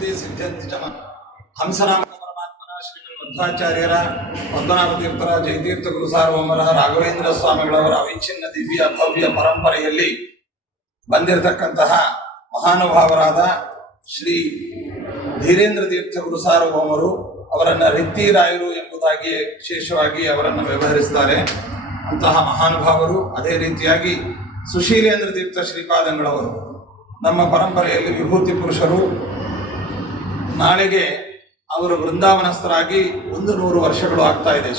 ಸಿದ್ಧಂತಿ ಸಿದ್ಧಂತಿ ಚಮ ಹಂಸನಾಮ ಪರಮಾತ್ಮನ ಶ್ರೀಮನ್ ಮಧ್ವಾಚಾರ್ಯರ ಪದ್ಮನಾಭ ತೀರ್ಥರ ಜಯತೀರ್ಥ ಗುರು ಸಾರ್ವಭೌಮರ ರಾಘವೇಂದ್ರ ಸ್ವಾಮಿಗಳವರ ಅವಿಚ್ಛಿನ್ನ ದಿವ್ಯ ಭವ್ಯ ಪರಂಪರೆಯಲ್ಲಿ ಬಂದಿರತಕ್ಕಂತಹ ಮಹಾನುಭಾವರಾದ ಶ್ರೀ ಧೀರೇಂದ್ರ ತೀರ್ಥ ಗುರು ಸಾರ್ವಭೌಮರು ಅವರನ್ನು ರಿತ್ತಿರಾಯರು ಎಂಬುದಾಗಿ ವಿಶೇಷವಾಗಿ ಅವರನ್ನು ವ್ಯವಹರಿಸುತ್ತಾರೆ. ಅಂತಹ ಮಹಾನುಭಾವರು ಅದೇ ರೀತಿಯಾಗಿ ಸುಶೀಲೇಂದ್ರ ತೀರ್ಥ ಶ್ರೀಪಾದಂಗಳವರು ನಮ್ಮ ಪರಂಪರೆಯಲ್ಲಿ ವಿಭೂತಿ ಪುರುಷರು. ನಾಳೆಗೆ ಅವರು ವೃಂದಾವನಸ್ಥರಾಗಿ 100 ವರ್ಷಗಳು ಆಗ್ತಾ ಇದೆ.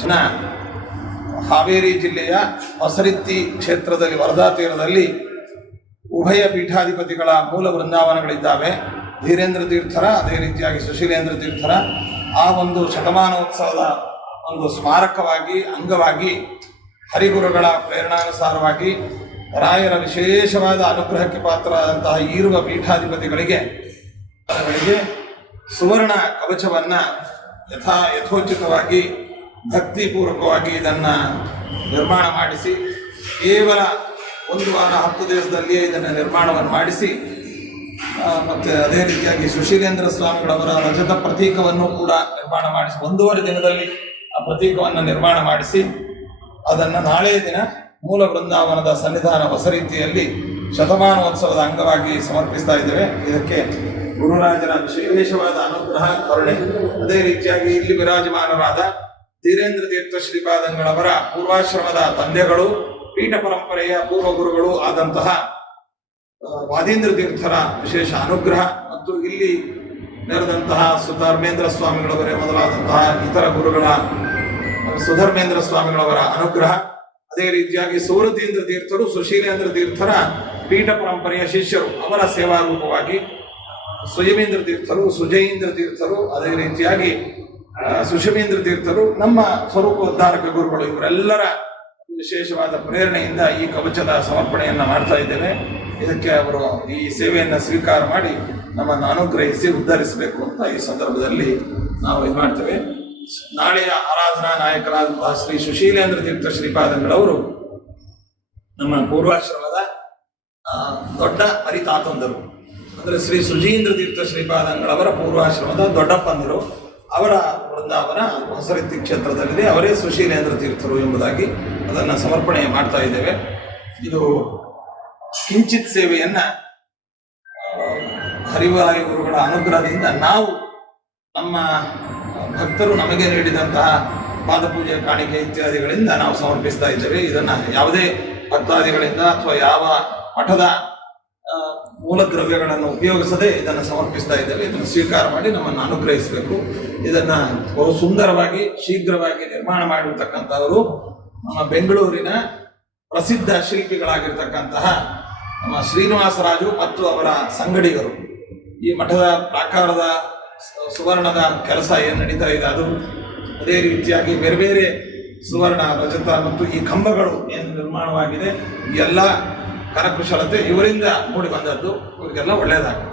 ಹಾವೇರಿ ಜಿಲ್ಲೆಯ ಹೊಸರಿತ್ತಿ ಕ್ಷೇತ್ರದಲ್ಲಿ ವರದಾ ತೀರದಲ್ಲಿ ಉಭಯ ಪೀಠಾಧಿಪತಿಗಳ ಮೂಲ ವೃಂದಾವನಗಳಿದ್ದಾವೆ. ಧೀರೇಂದ್ರ ತೀರ್ಥರ ಅದೇ ರೀತಿಯಾಗಿ ಸುಶೀಲೇಂದ್ರ ತೀರ್ಥರ ಆ ಒಂದು ಶತಮಾನೋತ್ಸವದ ಒಂದು ಸ್ಮಾರಕವಾಗಿ ಅಂಗವಾಗಿ ಹರಿಗುರುಗಳ ಪ್ರೇರಣಾನುಸಾರವಾಗಿ ರಾಯರ ವಿಶೇಷವಾದ ಅನುಗ್ರಹಕ್ಕೆ ಪಾತ್ರರಾದಂತಹ ಈರುವ ಪೀಠಾಧಿಪತಿಗಳಿಗೆ ಸುವರ್ಣ ಕವಚವನ್ನು ಯಥೋಚಿತವಾಗಿ ಭಕ್ತಿಪೂರ್ವಕವಾಗಿ ಇದನ್ನು ನಿರ್ಮಾಣ ಮಾಡಿಸಿ ಕೇವಲ 1 ವಾರ 10 ದಿವಸದಲ್ಲಿಯೇ ಇದನ್ನು ನಿರ್ಮಾಣವನ್ನು ಮಾಡಿಸಿ ಮತ್ತು ಅದೇ ರೀತಿಯಾಗಿ ಸುಶೀಲೇಂದ್ರ ಸ್ವಾಮಿಗಳವರ ರಜತ ಪ್ರತೀಕವನ್ನು ಕೂಡ ನಿರ್ಮಾಣ ಮಾಡಿಸಿ 1.5 ದಿನದಲ್ಲಿ ಆ ಪ್ರತೀಕವನ್ನು ನಿರ್ಮಾಣ ಮಾಡಿಸಿ ಅದನ್ನು ನಾಳೆಯ ದಿನ ಮೂಲ ವೃಂದಾವನದ ಸನ್ನಿಧಾನ ಹೊಸ ರೀತಿಯಲ್ಲಿ ಶತಮಾನೋತ್ಸವದ ಅಂಗವಾಗಿ ಸಮರ್ಪಿಸ್ತಾ ಇದ್ದೇವೆ. ಇದಕ್ಕೆ ಗುರುರಾಜರ ವಿಶೇಷವಾದ ಅನುಗ್ರಹ ಕರುಣೆ, ಅದೇ ರೀತಿಯಾಗಿ ಇಲ್ಲಿ ವಿರಾಜಮಾನರಾದ ಧೀರೇಂದ್ರ ತೀರ್ಥ ಶ್ರೀಪಾದಂಗಳವರ ಪೂರ್ವಾಶ್ರಮದ ತಂದೆಗಳು, ಪೀಠ ಪರಂಪರೆಯ ಪೂರ್ವ ಗುರುಗಳು ಆದಂತಹ ವಾದೀಂದ್ರ ತೀರ್ಥರ ವಿಶೇಷ ಅನುಗ್ರಹ ಮತ್ತು ಇಲ್ಲಿ ನೆರೆದಂತಹ ಸುಧರ್ಮೇಂದ್ರ ಸ್ವಾಮಿಗಳವರೇ ಮೊದಲಾದಂತಹ ಇತರ ಗುರುಗಳ ಸುಧರ್ಮೇಂದ್ರ ಸ್ವಾಮಿಗಳವರ ಅನುಗ್ರಹ, ಅದೇ ರೀತಿಯಾಗಿ ಸೂರತೀಂದ್ರ ತೀರ್ಥರು ಸುಶೀಲೇಂದ್ರ ತೀರ್ಥರ ಪೀಠ ಪರಂಪರೆಯ ಶಿಷ್ಯರು, ಅವರ ಸೇವಾರೂಪವಾಗಿ ಸುಯಮೇಂದ್ರ ತೀರ್ಥರು, ಸುಜಯೇಂದ್ರ ತೀರ್ಥರು, ಅದೇ ರೀತಿಯಾಗಿ ಸುಷಮೇಂದ್ರ ತೀರ್ಥರು ನಮ್ಮ ಸ್ವರೂಪೋದ್ಧಾರಕ ಗುರುಗಳು, ಇವರೆಲ್ಲರ ವಿಶೇಷವಾದ ಪ್ರೇರಣೆಯಿಂದ ಈ ಕವಚದ ಸಮರ್ಪಣೆಯನ್ನು ಮಾಡ್ತಾ ಇದ್ದೇವೆ. ಇದಕ್ಕೆ ಅವರು ಈ ಸೇವೆಯನ್ನು ಸ್ವೀಕಾರ ಮಾಡಿ ನಮ್ಮನ್ನು ಅನುಗ್ರಹಿಸಿ ಉದ್ಧರಿಸಬೇಕು ಅಂತ ಈ ಸಂದರ್ಭದಲ್ಲಿ ನಾವು ಇದು ಮಾಡ್ತೇವೆ. ನಾಳೆಯ ಆರಾಧನಾ ನಾಯಕರಾದಂತಹ ಶ್ರೀ ಸುಶೀಲೇಂದ್ರ ತೀರ್ಥ ಶ್ರೀಪಾದಂಗಳವರು ನಮ್ಮ ಪೂರ್ವಾಶ್ರಮದ ದೊಡ್ಡ ಮರಿತಾತಂದರು, ಅಂದರೆ ಶ್ರೀ ಸುಜೀಂದ್ರ ತೀರ್ಥ ಶ್ರೀಪಾದಂಗಳವರ ಪೂರ್ವಾಶ್ರಮದ ದೊಡ್ಡಪ್ಪಂದಿರು. ಅವರ ವೃಂದಾವನ ಹೊಸರಿತ್ತಿ ಕ್ಷೇತ್ರದಲ್ಲಿದೆ. ಅವರೇ ಸುಶೀಲೇಂದ್ರ ತೀರ್ಥರು ಎಂಬುದಾಗಿ ಅದನ್ನು ಸಮರ್ಪಣೆ ಮಾಡ್ತಾ ಇದ್ದೇವೆ. ಇದು ಕಿಂಚಿತ್ ಸೇವೆಯನ್ನ ಹರಿವಾಯ ಗುರುಗಳ ಅನುಗ್ರಹದಿಂದ ನಾವು ನಮ್ಮ ಭಕ್ತರು ನಮಗೆ ನೀಡಿದಂತಹ ಪಾದಪೂಜೆ, ಕಾಣಿಕೆ ಇತ್ಯಾದಿಗಳಿಂದ ನಾವು ಸಮರ್ಪಿಸ್ತಾ ಇದ್ದೇವೆ. ಇದನ್ನು ಯಾವುದೇ ಭಕ್ತಾದಿಗಳಿಂದ ಅಥವಾ ಯಾವ ಮಠದ ಮೂಲ ದ್ರವ್ಯಗಳನ್ನು ಉಪಯೋಗಿಸದೆ ಇದನ್ನು ಸಮರ್ಪಿಸ್ತಾ ಇದ್ದೇವೆ. ಇದನ್ನು ಸ್ವೀಕಾರ ಮಾಡಿ ನಮ್ಮನ್ನು ಅನುಗ್ರಹಿಸಬೇಕು. ಇದನ್ನು ಬಹು ಸುಂದರವಾಗಿ ಶೀಘ್ರವಾಗಿ ನಿರ್ಮಾಣ ಮಾಡಿರ್ತಕ್ಕಂಥವರು ನಮ್ಮ ಬೆಂಗಳೂರಿನ ಪ್ರಸಿದ್ಧ ಶಿಲ್ಪಿಗಳಾಗಿರ್ತಕ್ಕಂತಹ ನಮ್ಮ ಶ್ರೀನಿವಾಸರಾಜು ಮತ್ತು ಅವರ ಸಂಗಡಿಗರು. ಈ ಮಠದ ಪ್ರಾಕಾರದ ಸುವರ್ಣದ ಕೆಲಸ ಏನು ನಡೀತಾ ಇದೆ ಅದು, ಅದೇ ರೀತಿಯಾಗಿ ಬೇರೆ ಬೇರೆ ಸುವರ್ಣ, ರಜತ ಮತ್ತು ಈ ಕಂಬಗಳು ಏನು ನಿರ್ಮಾಣವಾಗಿದೆ, ಈ ಎಲ್ಲ ಕರಕುಶಲತೆ ಇವರಿಂದ ಮೂಡಿ ಬಂದದ್ದು. ಇವರಿಗೆಲ್ಲ ಒಳ್ಳೆಯದಾಗಲಿ.